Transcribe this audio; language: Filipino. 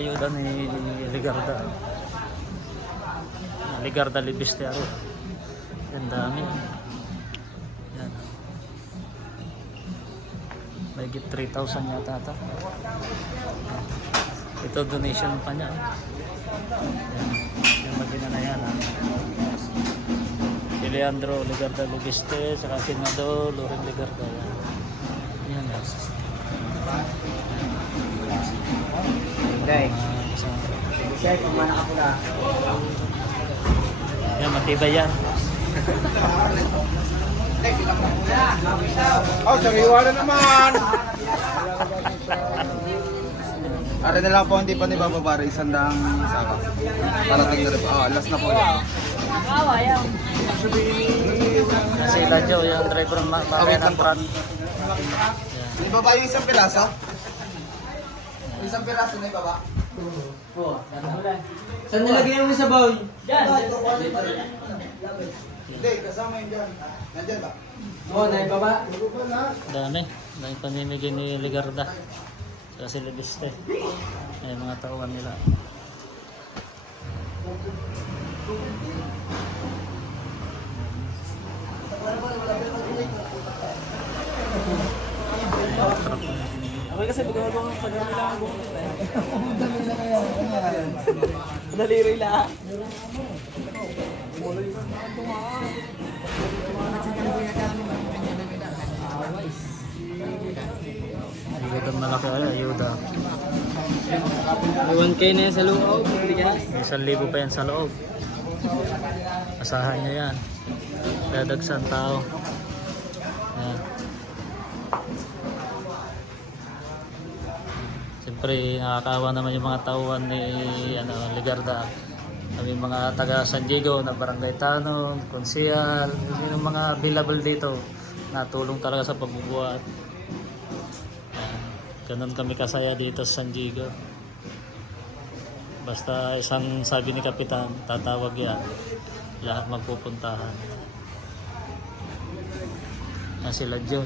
ayuda ni Ligarda. Ligarda Libistero. Yan dami. Yan. May 3,000 yata ito. Ito donation pa niya. Yan. Yung magina na yan. Leandro Ligarda Libiste, saka Senado Loren Ligarda. Yan. Yan. Okay. Sir, kung mana ka pula. Yan, matibay yan. Oh, sariwa na naman! Ara na lang po, hindi pa nibababara, isandang saka. Para tignan po. Last na po yan. Kasi Ladyo, yung driver mamaya ng front. Di ba ba yung isang piraso? Isang piraso na ibaba? Saan nilagay yung sabaw? Hindi, kasama yun dyan. Nandyan ba? Oo, naibaba. Dami. Dami pamimigay ni Ligarda. Saka si Libiste. Ay, mga tauhan nila. Ako kasi pagkagawa ng pagkagawa lang ang buong daliri lang. Ayuda malaki ay ayuda. 1K na yan sa loob. May 1,000 pa yan sa loob. Asahan niya yan. Dadagsan tao. Yan. Siyempre nakakaawa naman yung mga tauhan ni Ligarda. Kami mga taga San Diego na barangay tanong, konsehal, yung mga available dito natulong talaga sa pagbubuhat. Ganun kami kasaya dito sa San Diego. Basta isang sabi ni Kapitan, tatawag yan, lahat magpupuntahan. Yan si Ladyo.